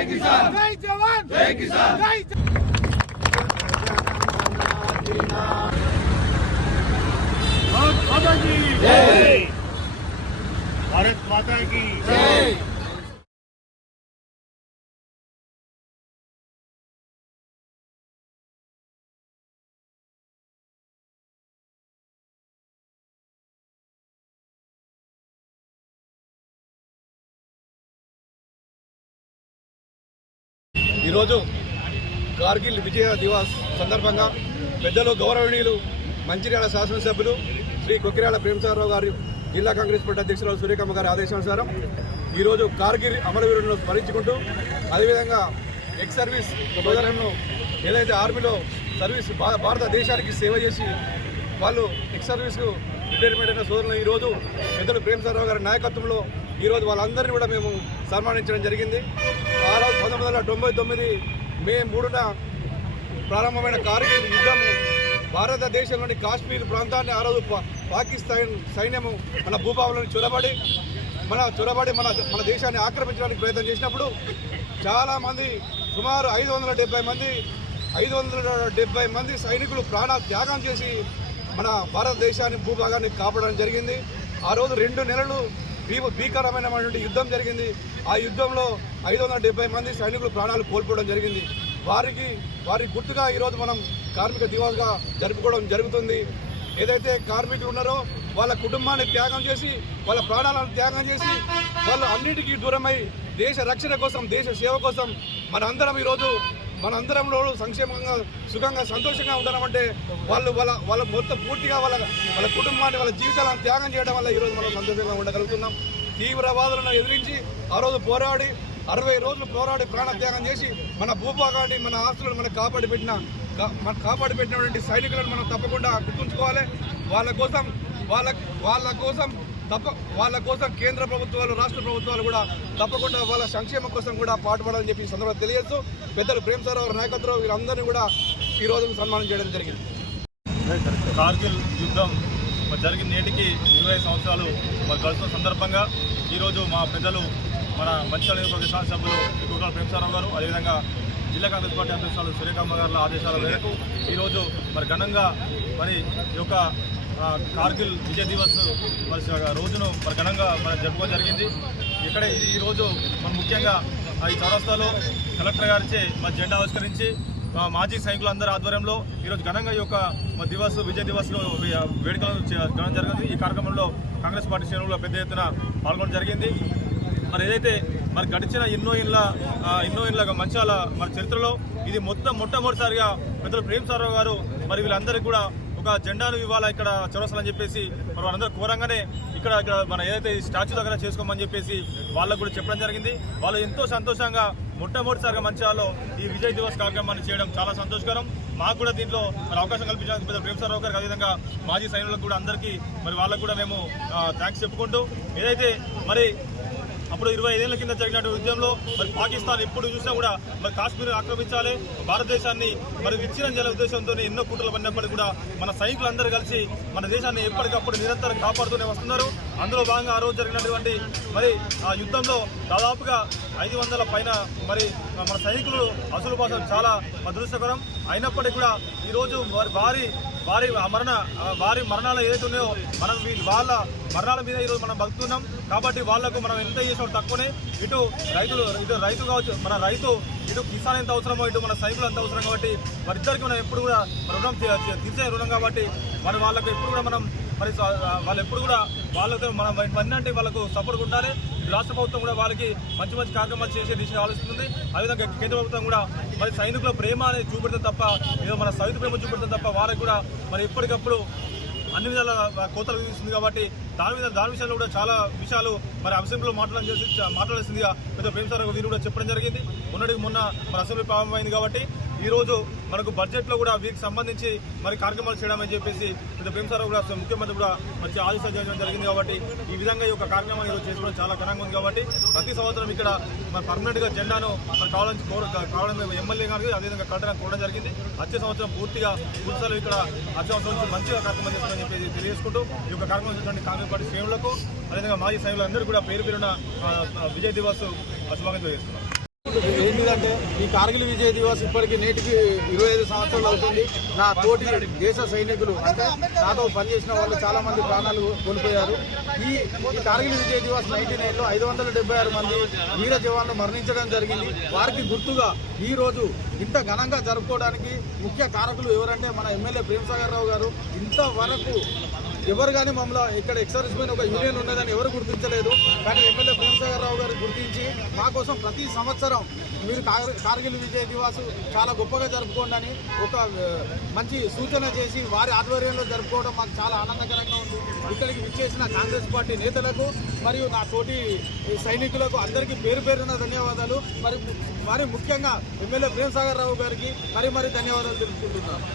జై కిసాన్, జై జవాన్, జై కిసాన్, జై माता की जय, भारत माता की जय। ఈరోజు కార్గిల్ విజయ దివాస్ సందర్భంగా పెద్దలు గౌరవనీయులు మంచిర్యాల శాసనసభ్యులు శ్రీ కొక్కిరాల ప్రేమసాగరరావు గారి జిల్లా కాంగ్రెస్ పార్టీ అధ్యక్షులు సూర్యకమ్మ గారి ఆదేశానుసారం ఈరోజు కార్గిల్ అమరవీరులను స్మరించుకుంటూ అదేవిధంగా ఎక్స్ సర్వీస్ సోదరులను ఏదైతే ఆర్మీలో సర్వీస్ భారతదేశానికి సేవ చేసి వాళ్ళు ఎక్స్ సర్వీస్కు రిటైర్మెంట్ అయిన సోదరులను ఈరోజు పెద్దలు ప్రేమసాగరరావు గారి నాయకత్వంలో ఈరోజు వాళ్ళందరినీ కూడా మేము సన్మానించడం జరిగింది. ఆ రోజు 1999 మే 3న ప్రారంభమైన కార్గిల్ యుద్ధం భారతదేశంలోని కాశ్మీర్ ప్రాంతాన్ని ఆ రోజు పాకిస్తాన్ సైన్యము మన భూభాగాలను చొరబడి మన దేశాన్ని ఆక్రమించడానికి ప్రయత్నం చేసినప్పుడు చాలామంది సుమారు 570 మంది సైనికులు ప్రాణ త్యాగం చేసి మన భారతదేశాన్ని భూభాగాన్ని కాపాడడం జరిగింది. ఆ రోజు 2 నెలలు భీకరమైనటువంటి యుద్ధం జరిగింది. ఆ యుద్ధంలో 570 మంది సైనికులు ప్రాణాలు కోల్పోవడం జరిగింది. వారి గుర్తుగా ఈరోజు మనం కార్మిక దివాస్గా జరుపుకోవడం జరుగుతుంది. ఏదైతే కార్మికులు ఉన్నారో వాళ్ళ కుటుంబాన్ని త్యాగం చేసి వాళ్ళ ప్రాణాలను త్యాగం చేసి వాళ్ళు అన్నిటికీ దూరమై దేశ రక్షణ కోసం దేశ సేవ కోసం మనందరంలో సంక్షేమంగా సుఖంగా సంతోషంగా ఉండడం వాళ్ళ మొత్తం పూర్తిగా వాళ్ళ కుటుంబాన్ని వాళ్ళ జీవితాలను త్యాగం చేయడం వల్ల ఈరోజు మనం సంతోషంగా ఉండగలుగుతున్నాం. తీవ్రవాదులను ఎదిరించి ఆ రోజు పోరాడి 60 రోజులు పోరాడి ప్రాణత్యాగం చేసి మన భూభాగాన్ని మన ఆస్తులను మనకు కాపాడిపెట్టినటువంటి సైనికులను మనం తప్పకుండా గుర్తుంచుకోవాలి. వాళ్ళ కోసం కేంద్ర ప్రభుత్వాలు రాష్ట్ర ప్రభుత్వాలు కూడా తప్పకుండా వాళ్ళ సంక్షేమం కోసం కూడా పాటుపడాలని చెప్పి ఈ సందర్భంగా తెలియజేస్తూ పెద్దలు ప్రేమసాగరరావు నాయకత్వం వీరందరినీ కూడా ఈ రోజు సన్మానం చేయడం జరిగింది. కార్గిల్ యుద్ధం జరిగిన నేటికి 20 సంవత్సరాలు గడుస్తున్న సందర్భంగా ఈరోజు మా పెద్దలు మన మంచిర్యాల నియోజకవర్గ శాసనసభ్యులు కొక్కిరాల ప్రేమసాగరరావు గారు అదేవిధంగా జిల్లా కాంగ్రెస్ పార్టీ అధ్యక్షులు సూర్యకమ్మ గారి ఆదేశాల మేరకు ఈరోజు ఘనంగా ఈ యొక్క కార్గిల్ విజయ్ దివస్ రోజును ఘనంగా జరుపుకోవడం జరిగింది. ఇక్కడ ఈరోజు ముఖ్యంగా ఈ చౌరస్తాలో కలెక్టర్ గారిచే జెండా ఆవిష్కరించి మాజీ సైనికులందరి ఆధ్వర్యంలో ఈరోజు ఘనంగా ఈ యొక్క విజయ్ దివస్లో వేడుకలను చేయడం జరిగింది. ఈ కార్యక్రమంలో కాంగ్రెస్ పార్టీ శ్రేణుల్లో పెద్ద ఎత్తున పాల్గొనడం జరిగింది. ఏదైతే గడిచిన ఎన్నో ఏళ్ళ మంచాల చరిత్రలో ఇది మొట్టమొదటిసారిగా పెద్దలు ప్రేమసాగరరావు గారు వీళ్ళందరికీ కూడా ఒక జెండాను ఇవ్వాలా ఇక్కడ చౌరస్తాలని చెప్పేసి వాళ్ళందరూ కోరంగానే ఇక్కడ మన ఏదైతే స్టాచ్యూ దగ్గర చేసుకోమని చెప్పేసి వాళ్ళకు కూడా చెప్పడం జరిగింది. వాళ్ళు ఎంతో సంతోషంగా మొట్టమొదటిసారిగా మంచిర్యాలలో ఈ విజయ్ దివస్ కార్యక్రమాన్ని చేయడం చాలా సంతోషకరం. మాకు కూడా దీంట్లో అవకాశం కల్పించడానికి పెద్ద ప్రేమసాగరరావు గారికి అదేవిధంగా మాజీ సైనికులకు కూడా అందరికీ వాళ్ళకు కూడా మేము థ్యాంక్స్ చెప్పుకుంటూ ఏదైతే అప్పుడు 25 ఏళ్ల కింద జరిగినటువంటి యుద్ధంలో పాకిస్తాన్ ఎప్పుడు చూసినా కూడా కాశ్మీర్ ఆక్రమించాలి భారతదేశాన్ని విచ్ఛిన్నం చేయాలనే ఉద్దేశంతో ఎన్నో కుట్రలు పడినప్పటికీ కూడా మన సైనికులందరూ కలిసి మన దేశాన్ని ఎప్పటికప్పుడు నిరంతరం కాపాడుతూనే వస్తున్నారు. అందులో భాగంగా ఆ రోజు జరిగినటువంటి ఆ యుద్ధంలో దాదాపుగా 500 పైన మన సైనికులు అసలు పాసం చాలా అదృష్టకరం. అయినప్పటికీ కూడా ఈరోజు వారి మరణాలు ఏదైతే ఉన్నాయో వాళ్ళ మరణాల మీద ఈరోజు మనం బతుకుతున్నాం. కాబట్టి వాళ్లకు మనం ఎంత చేసినప్పుడు తక్కువనే ఇటు రైతు కావచ్చు మన రైతు ఇటు కిసాన్ ఎంత అవసరమో ఇటు మన సైనికులు ఎంత అవసరం కాబట్టి వారిద్దరికి మనం ఎప్పుడు కూడా రుణం తీర్చే రుణం కాబట్టి వాళ్ళకు ఎప్పుడు కూడా మనం వాళ్ళు ఎప్పుడు కూడా వాళ్ళతో మనం పని అంటే వాళ్ళకు సపోర్ట్గా ఉండాలి. రాష్ట్ర ప్రభుత్వం కూడా వాళ్ళకి మంచి కార్యక్రమాలు చేసే దిశగా ఆలోచిస్తుంది. అదేవిధంగా కేంద్ర ప్రభుత్వం కూడా సైనికుల ప్రేమ అనేది చూపెడతాం తప్ప ఏదో మన సైనిక ప్రేమ చూపెడతాం తప్ప వాళ్ళకి కూడా ఎప్పటికప్పుడు అన్ని విధాల కోతలు విధిస్తుంది. కాబట్టి దాని విషయంలో కూడా చాలా విషయాలు అసెంబ్లీలో మాట్లాడాల్సిందిగా పెద్ద ప్రేమసాగరరావు వీరు కూడా చెప్పడం జరిగింది. మొన్న అసెంబ్లీ ప్రారంభమైంది కాబట్టి ఈరోజు మనకు బడ్జెట్లో కూడా వీరికి సంబంధించి కార్యక్రమాలు చేయడామని చెప్పేసి పెద్ద ప్రేమసాగరరావు కూడా ముఖ్యమంత్రి కూడా మంచి ఆదేశాలు చేయడం జరిగింది. కాబట్టి ఈ విధంగా ఈ యొక్క కార్యక్రమాన్ని ఈరోజు చేసుకోవడం చాలా ఘనంగా ఉంది. కాబట్టి ప్రతి సంవత్సరం ఇక్కడ పర్మనెంట్గా జెండాను కావడం ఎమ్మెల్యే గారికి అదేవిధంగా కలెక్టర్ కోవడం జరిగింది. వచ్చే సంవత్సరం పూర్తిగా పూర్తిసార్లు ఇక్కడ వచ్చే సంవత్సరం నుంచి మంచిగా కార్యక్రమం చేస్తామని చెప్పేసి తెలియజేసుకుంటూ ఈ యొక్క కార్యక్రమం చేసినటువంటి కాంగ్రెస్ పార్టీ శ్రేణులకు అదేవిధంగా మాజీ సైనికులందరూ కూడా పేరున విజయ్ దివస్ శుభాకాంక్షలు చేస్తున్నారు. ఏంటిదంటే ఈ కార్గిల్ విజయ్ దివస్ ఇప్పటికి నేటికి 25 సంవత్సరాలు అవుతుంది. నా తోటి దేశ సైనికులు అంటే నాతో పనిచేసిన వాళ్ళు చాలా మంది ప్రాణాలు కోల్పోయారు. ఈ కార్గిల్ విజయ్ దివస్ 99లో 576 మంది వీర జవాన్లు మరణించడం జరిగింది. వారికి గుర్తుగా ఈ రోజు ఇంత ఘనంగా జరుపుకోవడానికి ముఖ్య కారకులు ఎవరంటే మన ఎమ్మెల్యే ప్రేమ్సాగర్ రావు గారు. ఇంతవరకు ఎవరు కానీ మమ్మల్ని ఇక్కడ ఎక్సర్విస్ మెన్ ఒక యూనియన్ ఉన్నదని ఎవరు గుర్తించలేదు. కానీ ఎమ్మెల్యే ప్రేమ్సాగర్ రావు గారు గుర్తించి మా కోసం ప్రతి సంవత్సరం మీరు కార్గిల్ విజయ్ దివాస్ చాలా గొప్పగా జరుపుకోండి అని ఒక మంచి సూచన చేసి వారి ఆధ్వర్యంలో జరుపుకోవడం మాకు చాలా ఆనందకరంగా ఉంది. ఇక్కడికి విచ్చేసిన కాంగ్రెస్ పార్టీ నేతలకు మరియు నా తోటి సైనికులకు అందరికీ పేరు పేరున ధన్యవాదాలు. మరి ముఖ్యంగా ఎమ్మెల్యే ప్రేమ్సాగర్ రావు గారికి మరి ధన్యవాదాలు తెలుపుకుంటున్నాను.